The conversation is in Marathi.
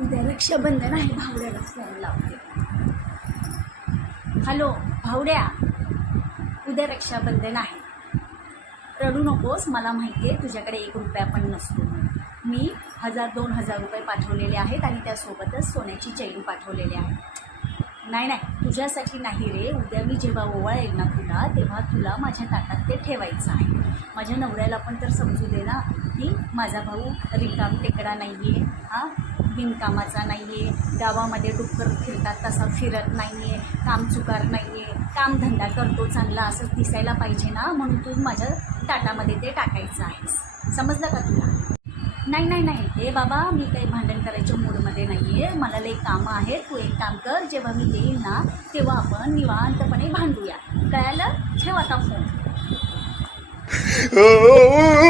उद्या रक्षाबंधन आहे भावड्याला फोन लावते. हॅलो भावड्या उद्या रक्षाबंधन आहे. रडू नकोस मला माहिती आहे तुझ्याकडे एक रुपया पण नसतो. मी हजार दोन हजार रुपये पाठवलेले आहेत आणि त्यासोबतच सोन्याची चैन पाठवलेली आहे. नाही नाही तुझ्यासाठी नाही रे. उद्या मी जेव्हा ओवाळेल ना तुला तेव्हा तुला माझ्या ताटात ते ठेवायचं आहे. माझ्या नवऱ्याला पण तर समजू दे ना की माझा भाऊ रिकाम टेकडा नाही आहे हा? बिनकामाचा नाही आहे गावामध्ये डुक्कर फिरतात तसा फिरत नाही आहे काम चुकार नाही आहे कामधंदा करतो चांगला असं दिसायला पाहिजे ना म्हणून तू माझ्या ताटामध्ये ते टाकायचं आहेस. समजलं का तुला? नाही नाही नाही. हे बाबा मी काही भांडण करायच्या मूडमध्ये नाही आहे मला लई कामं आहेत. तू एक काम कर. जेव्हा मी येईल ना तेव्हा आपण निवांतपणे भांडूया. कळालं? ठेव आता फोन